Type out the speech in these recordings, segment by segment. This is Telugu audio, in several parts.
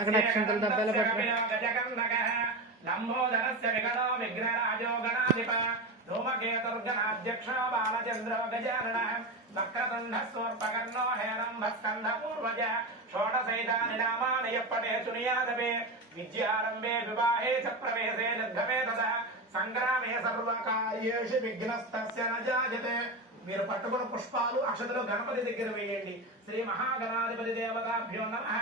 అక్కడ అక్షంతలు డబ్బాలు లంబోదరస్య విగణో విఘ్నరాజో గణాధిప ధూమకేతుర్గణాధ్యక్ష బాలచంద్రో గజానన వక్రతుండ స్వర్పకర్ణో హేరంబ స్కంధ పూర్వజ షోడశైతాని నామాని ఎప్పటే సునియాదపే విద్యారంభే వివాహే చ ప్రవేశే నిర్గమే తదా సంగ్రామే సర్వకార్యేషు విఘ్నస్తస్య న జాయతే. మీరు పట్టుకున్న పుష్పాలు అక్షతలు గణపతి దగ్గర వేయండి. శ్రీ మహాగణాధిపతి దేవతాభ్యో నమః.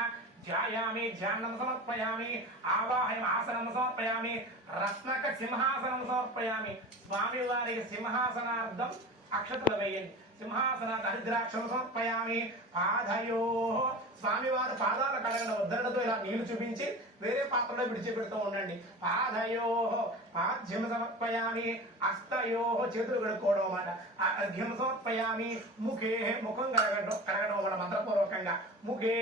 ధ్యాయామి, ధ్యానం సమర్పయామి, ఆవాహయం ఆసనం సమర్పయామి, రత్నక సింహాసనం సమర్పయామి. స్వామి వారికి సింహాసనార్థం అక్షతలు వేయండి. సింహాసనార్థ హరిద్రాక్షరం సమర్పయామి. పాదయో స్వామివారి పాదాల కడగండి. ఉద్దరణతో ఇలా నీళ్లు చూపించి వేరే పాత్రలో విడిచిపెడుతూ ఉండండి. పాదయో పాద్యం సమర్పయామి. అస్తయో చేతులు కడుక్కోవడం అన్నమాట. అర్ఘ్యం సమర్పయామి. ముఖే ముఖం కడగడం అన్నమాట మంత్రపూర్వకంగా. ముఖే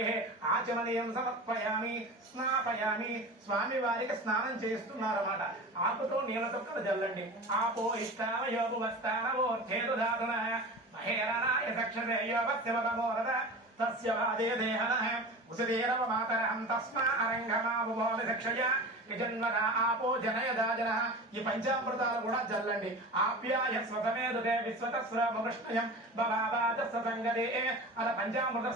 ఆచమనీయం సమర్పయామి. స్నాపయామి. స్వామి వారికి స్నానం చేస్తున్నారన్నమాట. ఆకుతో నీళ్ళ తొక్కలు జల్లండి. ఆపో ఇష్టామయోపు వస్తానవోర్ధేదు ధాతున మహేరణాయ దక్షిణే యోగస్యవతమోరద తస్య వాదే దేహనః ఉసదేరవ మాతరహం తస్మా అరంగమావుభోమి దక్షయ యజన్మదా ఆపో జనయదాజనః. ఈ పంచామృతాలు కూడా జల్లండి. ఆప్యాయ స్వతమేదుదే విశ్వతస్రమృష్ణయం బబాబాజస్వ సంగదే అలా పంచామృత.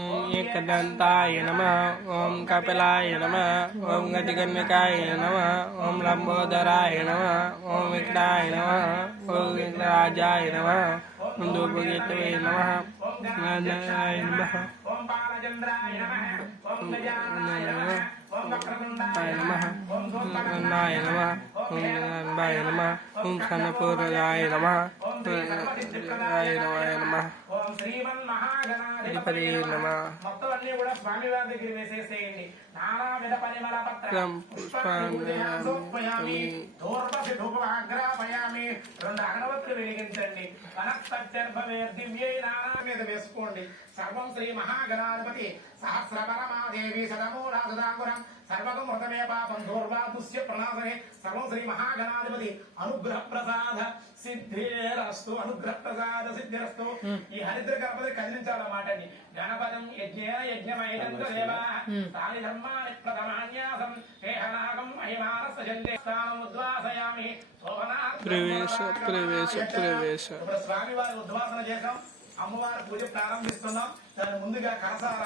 ఓం ఏకదంతాయ నమః. ఓం కపిలాయ నమః. ఓం గజకర్ణికాయ నమః. ఓం లంబోదరాయ నమః. ఓం వికటాయ నమః. ఓం విఘ్నరాజాయ నమః. ఓం ధూపగీతవే నమః. నారాయణాయ నమః. ఓం బాలచంద్రాయ నమః. ఓం గజాననాయ నమః. ఓం వక్రతుండాయ నమః. ఓం గణాయ నమః. ఓం గణాయ నమః. ఓం కన్నపూర్ణాయ నమః. ఓం శ్రీరాయ నమః. ఓం శ్రీమన్మహాగణాధిపతయే నమః. మొత్తం అన్ని కూడా స్వామివారి దగ్గర వేసేసేయండి. నానా విధ పరిమళ పత్రం పుష్పామి ధూర్వసి ధూపమాగ్రాపయామి. 2 అగరవత్తులు వెలిగించండి. వనస్పత్యర్భవే దివ్యై నానా మీద వేసుకోండి. సర్వం శ్రీ మహాగణాధిపతి సహస్రపరమాదేవి సదమూలా సదాంగురం సర్వగం మృతమే పాపం దూర్వాదుస్య ప్రణాశనే. సర్వం శ్రీ మహాగణాధిపతి అనుగ్రహ ప్రసాద సిద్ధిరస్తు. అనుగ్రహ ప్రసాద సిద్ధిరస్తు. ఈ హరిద్ర గణపతి కదిలించాలన్నమాట అండి. గణపతం యజ్ఞేన యజ్ఞమైనందేవా తాని ధర్మాని ప్రథమాన్యాసం హేహనాగం మహిమానస్య స్థానం ఉద్వాసయామి. ఇప్పుడు స్వామి వారి ఉద్వాసన చేసాం. అమ్మవారి పూజ ప్రారంభిస్తున్నాం. దాని ముందుగా కలసాల